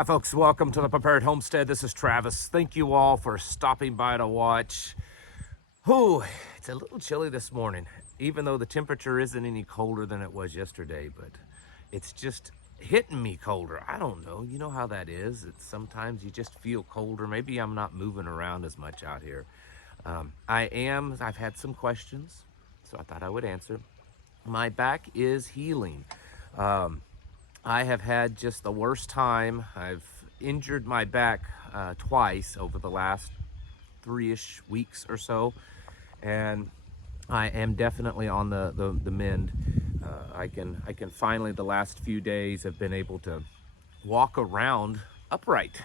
Hi folks, welcome to the Prepared Homestead. This is Travis. Thank you all for stopping by to watch. Whew, it's a little chilly this morning, even though the temperature isn't any colder than it was yesterday, but it's just hitting me colder. I don't know, you know how that is. It's sometimes you just feel colder. Maybe I'm not moving around as much out here. I've had some questions, so I thought I would answer. My back is healing. I have had just the worst time. I've injured my back twice over the last 3-ish weeks or so, and I am definitely on the mend. I can finally, the last few days, have been able to walk around upright.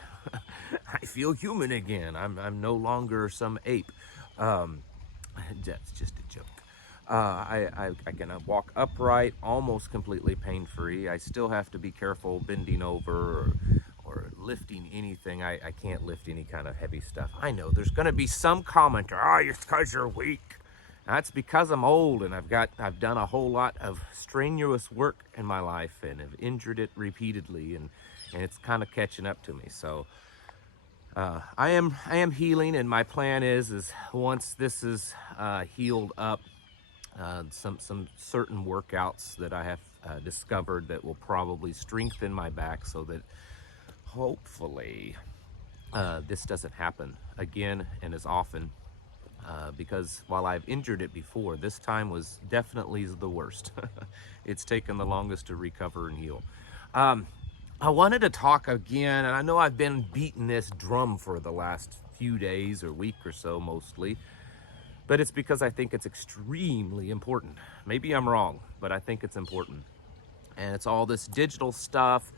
I feel human again. I'm no longer some ape. That's just a joke. I can walk upright, almost completely pain-free. I still have to be careful bending over or lifting anything. I can't lift any kind of heavy stuff. I know there's going to be some commenter, oh, it's because you're weak. That's because I'm old and I've done a whole lot of strenuous work in my life and have injured it repeatedly, and it's kind of catching up to me. So I am healing, and my plan is once this is healed up, some certain workouts that I have discovered that will probably strengthen my back so that hopefully this doesn't happen again and as often, because while I've injured it before, this time was definitely the worst. It's taken the longest to recover and heal. I wanted to talk again, and I know I've been beating this drum for the last few days or week or so mostly, but it's because I think it's extremely important. Maybe I'm wrong, but I think it's important. And it's all this digital stuff,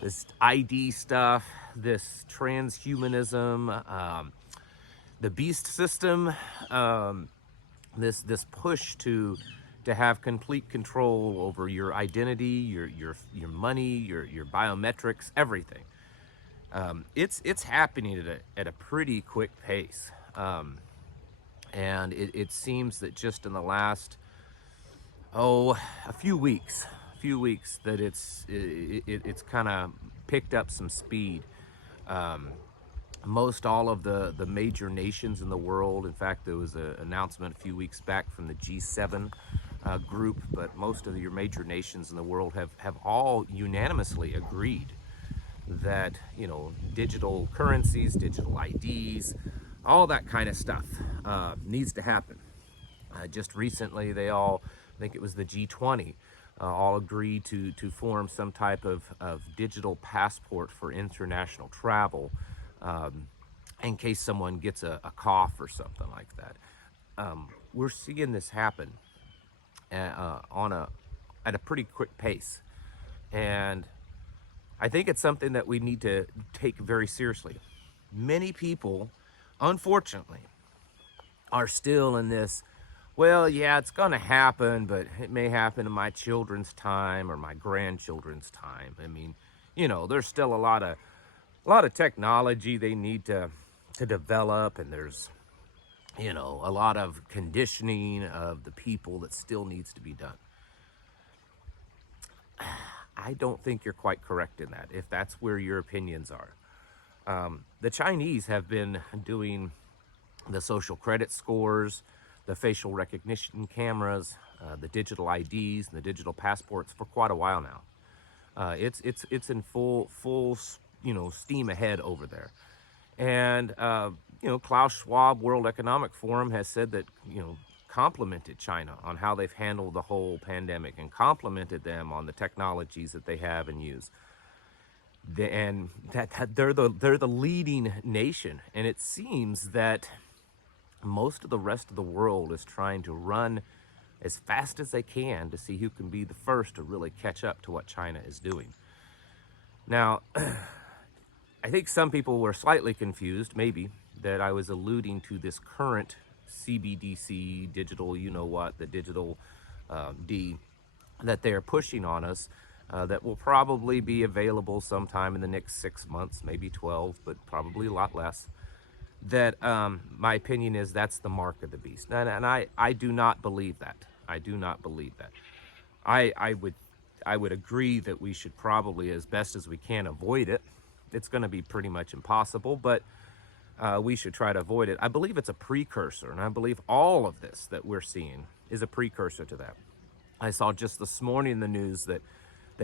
this ID stuff, this transhumanism, the beast system, this push to have complete control over your identity, your money, your biometrics, everything. It's happening at a pretty quick pace. And it seems that just in the last a few weeks that it's kind of picked up some speed. Most all of the major nations in the world, in fact there was an announcement a few weeks back from the G7 group, but most of your major nations in the world have all unanimously agreed that, you know, digital currencies, digital IDs, all that kind of stuff needs to happen. Just recently, they all, I think it was the G20, all agreed to form some type of digital passport for international travel, in case someone gets a cough or something like that. We're seeing this happen at a pretty quick pace, and I think it's something that we need to take very seriously. Many people, unfortunately, are still in this, well, yeah, it's going to happen, but it may happen in my children's time or my grandchildren's time. I mean, you know, there's still a lot of technology they need to develop, and there's, you know, a lot of conditioning of the people that still needs to be done. I don't think you're quite correct in that, if that's where your opinions are. The Chinese have been doing the social credit scores, the facial recognition cameras, the digital IDs, and the digital passports for quite a while now. It's in full you know, steam ahead over there. And you know, Klaus Schwab, World Economic Forum, has said that, you know, complimented China on how they've handled the whole pandemic and complimented them on the technologies that they have and use. And that they're the leading nation, and it seems that most of the rest of the world is trying to run as fast as they can to see who can be the first to really catch up to what China is doing. Now, I think some people were slightly confused, maybe, that I was alluding to this current CBDC, digital, you know what, the digital D, that they're pushing on us, that will probably be available sometime in the next 6 months, maybe 12, but probably a lot less. That my opinion is that's the mark of the beast. And I do not believe that. I do not believe that. I would agree that we should probably, as best as we can, avoid it. it's going to be pretty much impossible, but we should try to avoid it. I believe it's a precursor, and I believe all of this that we're seeing is a precursor to that. I saw just this morning in the news that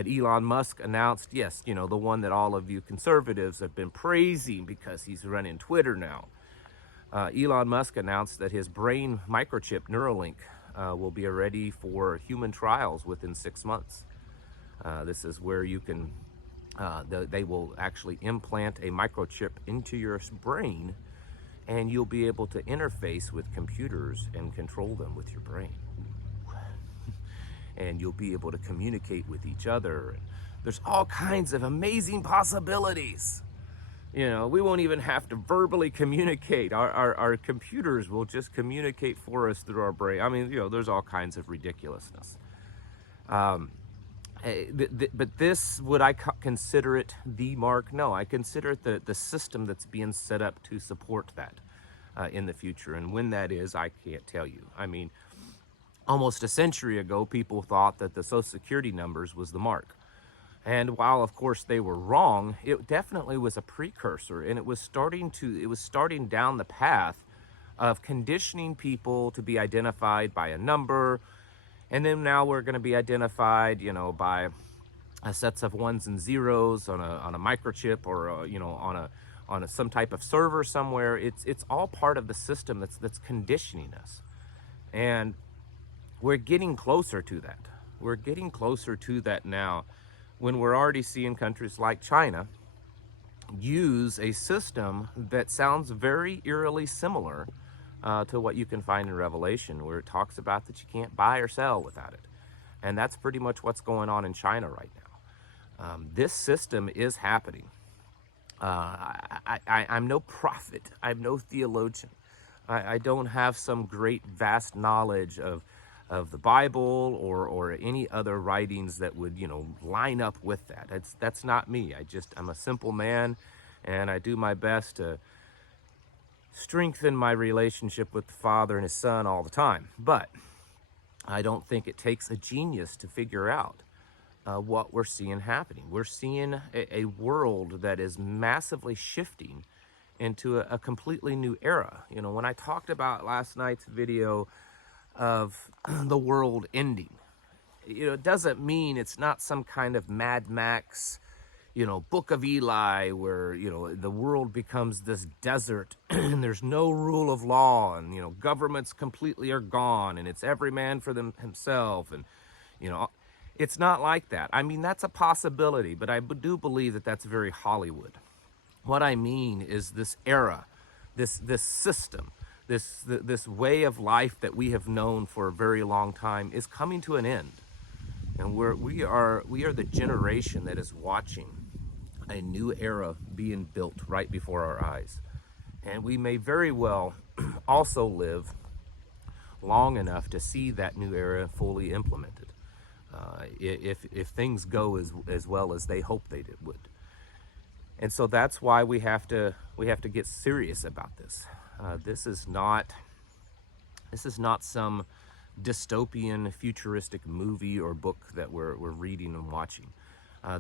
Elon Musk announced, yes, you know, the one that all of you conservatives have been praising because he's running Twitter now. Elon Musk announced that his brain microchip Neuralink will be ready for human trials within 6 months. This is where you can, they will actually implant a microchip into your brain, and you'll be able to interface with computers and control them with your brain. And you'll be able to communicate with each other. There's all kinds of amazing possibilities. You know, we won't even have to verbally communicate. Our computers will just communicate for us through our brain. I mean, you know, there's all kinds of ridiculousness. But this, would I consider it the mark? No, I consider it the system that's being set up to support that in the future. And when that is, I can't tell you. I mean, almost a century ago, people thought that the Social Security numbers was the mark. And while, of course, they were wrong, it definitely was a precursor, and it was starting down the path of conditioning people to be identified by a number, and then now we're going to be identified, you know, by sets of ones and zeros on a microchip, or you know, on a some type of server somewhere. It's all part of the system that's conditioning us, and we're getting closer to that. We're getting closer to that now, when we're already seeing countries like China use a system that sounds very eerily similar to what you can find in Revelation, where it talks about that you can't buy or sell without it. And that's pretty much what's going on in China right now. This system is happening. I'm no prophet. I'm no theologian. I don't have some great vast knowledge of the Bible or any other writings that would, you know, line up with that. That's not me. I'm a simple man, and I do my best to strengthen my relationship with the Father and His Son all the time. But I don't think it takes a genius to figure out what we're seeing happening. We're seeing a world that is massively shifting into a completely new era. You know, when I talked about last night's video of the world ending, you know, it doesn't mean it's not some kind of Mad Max, you know, Book of Eli, where, you know, the world becomes this desert and there's no rule of law, and, you know, governments completely are gone, and it's every man for himself, and, you know, it's not like that. I mean, that's a possibility, but I do believe that that's very Hollywood. What I mean is this era, this system, this way of life that we have known for a very long time is coming to an end. And we are the generation that is watching a new era being built right before our eyes. And we may very well also live long enough to see that new era fully implemented, if things go as well as they hope they would. And so that's why we have to get serious about this. This is not some dystopian, futuristic movie or book that we're reading and watching.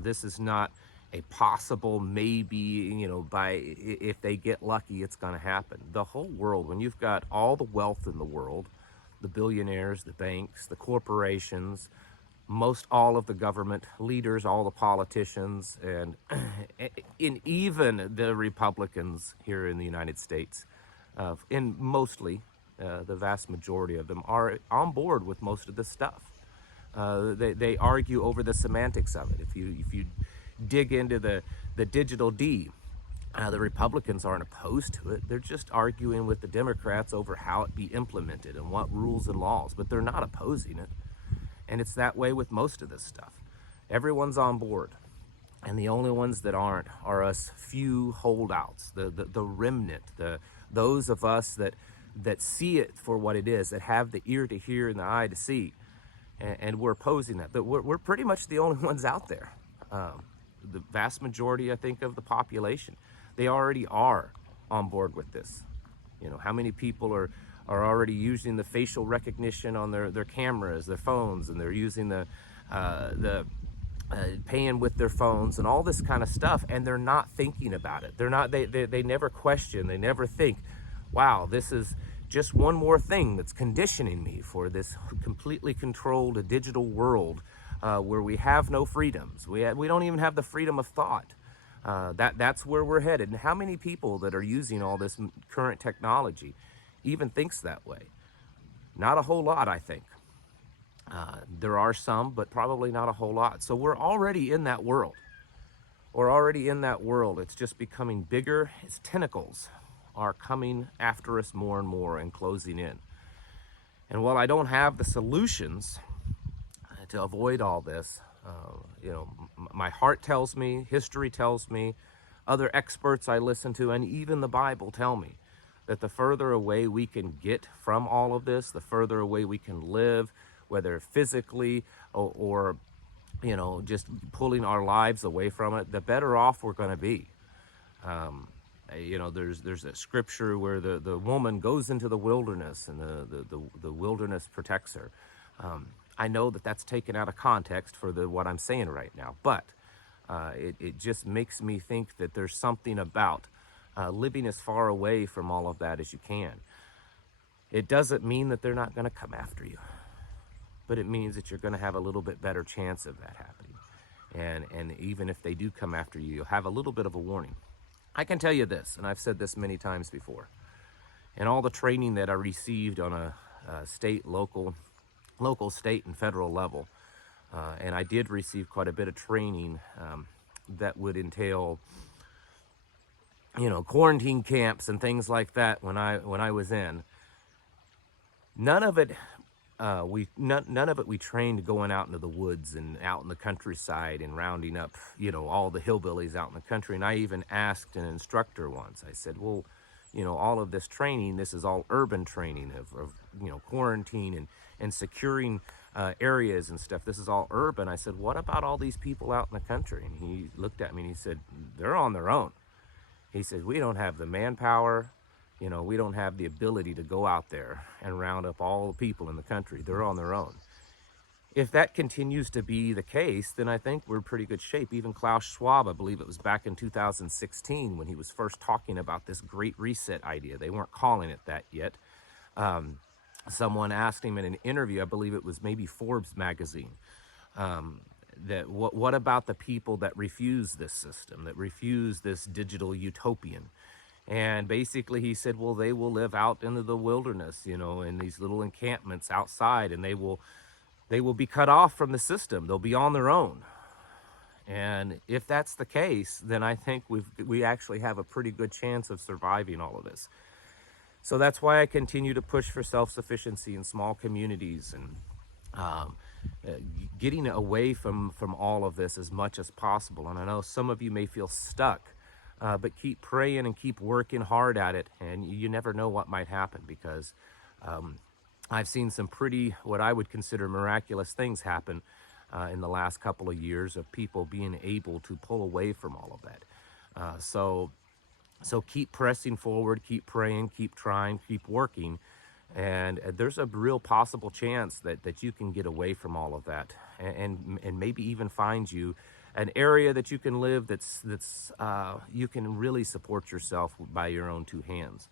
This is not a possible maybe, you know, if they get lucky, it's going to happen. The whole world, when you've got all the wealth in the world, the billionaires, the banks, the corporations, most all of the government leaders, all the politicians, and even the Republicans here in the United States, and mostly the vast majority of them are on board with most of this stuff. They argue over the semantics of it. If you dig into the digital D, the Republicans aren't opposed to it. They're just arguing with the Democrats over how it be implemented and what rules and laws, but they're not opposing it. And it's that way with most of this stuff. Everyone's on board. And the only ones that aren't are us few holdouts, the remnant, those of us that see it for what it is, that have the ear to hear and the eye to see. And we're opposing that. But we're pretty much the only ones out there. The vast majority, I think, of the population, they already are on board with this. You know, how many people are already using the facial recognition on their cameras, their phones, and they're using the paying with their phones and all this kind of stuff, and they're not thinking about it. They're not, they never question, they never think, wow, this is just one more thing that's conditioning me for this completely controlled digital world where we have no freedoms. We don't even have the freedom of thought. That's where we're headed. And how many people that are using all this current technology even thinks that way? Not a whole lot, I think. There are some, but probably not a whole lot. So we're already in that world. We're already in that world. It's just becoming bigger. Its tentacles are coming after us more and more and closing in. And while I don't have the solutions to avoid all this, my heart tells me, history tells me, other experts I listen to, and even the Bible tell me that the further away we can get from all of this, the further away we can live, whether physically or just pulling our lives away from it, the better off we're going to be. There's a scripture where the woman goes into the wilderness and the wilderness protects her. I know that that's taken out of context for what I'm saying right now, but it just makes me think that there's something about living as far away from all of that as you can. It doesn't mean that they're not going to come after you, but it means that you're going to have a little bit better chance of that happening. And even if they do come after you, you'll have a little bit of a warning. I can tell you this, and I've said this many times before, and all the training that I received on a state, local, state, and federal level, and I did receive quite a bit of training that would entail, quarantine camps and things like that when I was in. None of it we trained going out into the woods and out in the countryside and rounding up, all the hillbillies out in the country. And I even asked an instructor once, I said, well, all of this training, this is all urban training of quarantine and securing areas and stuff. This is all urban. I said, what about all these people out in the country? And he looked at me and he said, they're on their own. He said, we don't have the manpower. We don't have the ability to go out there and round up all the people in the country. They're on their own. If that continues to be the case, then I think we're in pretty good shape. Even Klaus Schwab, I believe it was back in 2016 when he was first talking about this Great Reset idea. They weren't calling it that yet. Someone asked him in an interview, I believe it was maybe Forbes magazine, that what about the people that refuse this system, that refuse this digital utopian? And basically he said, well, they will live out into the wilderness, in these little encampments outside, and they will be cut off from the system. They'll be on their own. And if that's the case, then I think we actually have a pretty good chance of surviving all of this. So that's why I continue to push for self-sufficiency in small communities and getting away from all of this as much as possible. And I know some of you may feel stuck. But keep praying and keep working hard at it, and you never know what might happen, because I've seen some pretty, what I would consider miraculous things happen in the last couple of years of people being able to pull away from all of that. So keep pressing forward, keep praying, keep trying, keep working, and there's a real possible chance that you can get away from all of that and maybe even find you an area that you can live that's you can really support yourself by your own two hands,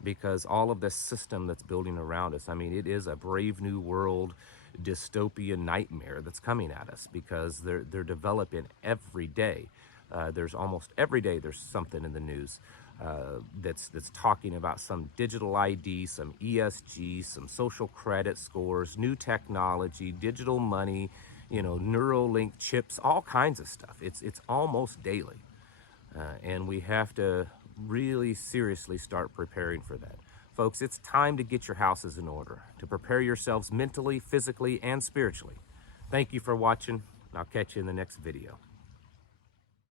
because all of this system that's building around us, I mean, it is a brave new world dystopian nightmare that's coming at us, because they're developing every day. There's almost every day there's something in the news that's talking about some digital ID, some ESG, some social credit scores, new technology, digital money, Neuralink chips, all kinds of stuff. It's almost daily. And we have to really seriously start preparing for that. Folks, it's time to get your houses in order, to prepare yourselves mentally, physically, and spiritually. Thank you for watching. I'll catch you in the next video.